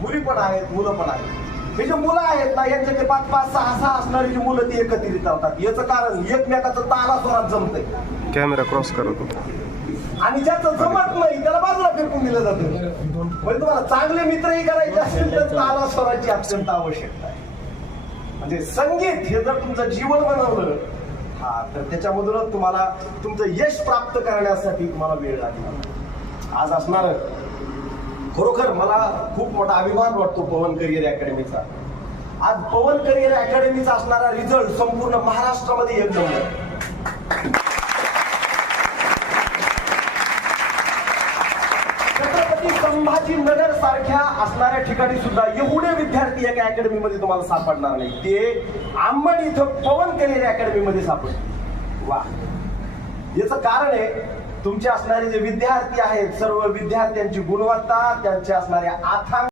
मुली पण आहेत, मुलं पण आहेत. हे जे मुलं आहेत ना, यांच्याकडे 5-5, 6-6 असणारी जी मुलं ती एकत्रित होतात. याचं कारण एकमेकाचं तालास्वरात जमतंय. कॅमेरा क्रॉस करतो. आणि ज्याचं जमत नाही त्याला बाजूला फेकून दिलं जातं. म्हणजे तुम्हाला चांगले मित्रही करायचे असेल तर तालास्वराची अत्यंत आवश्यकता आहे. म्हणजे संगीत हे जर तुमचं जीवन बनवलं तर त्याच्यामधूनच तुम्हाला तुमचं यश प्राप्त करण्यासाठी तुम्हाला वेळ लागेल. आज असणार खरोखर मला खूप मोठा अभिमान वाटतो पवन करिअर अकॅडमीचा. आज पवन करिअर अकॅडमीचा असणारा रिझल्ट संपूर्ण महाराष्ट्रामध्ये एक नंबर. छत्रपती संभाजीनगर सारख्या असणाऱ्या ठिकाणी सुद्धा एवढे विद्यार्थी एका अकॅडमीमध्ये तुम्हाला सापडणार नाही. ते अंबड इथं पवन करिअर अकॅडमीमध्ये सापडले. वा, याचं कारण आहे तुमचे असणारे जे विद्यार्थी आहेत, सर्व विद्यार्थ्यांची गुणवत्ता, त्यांचे असणाऱ्या आथांग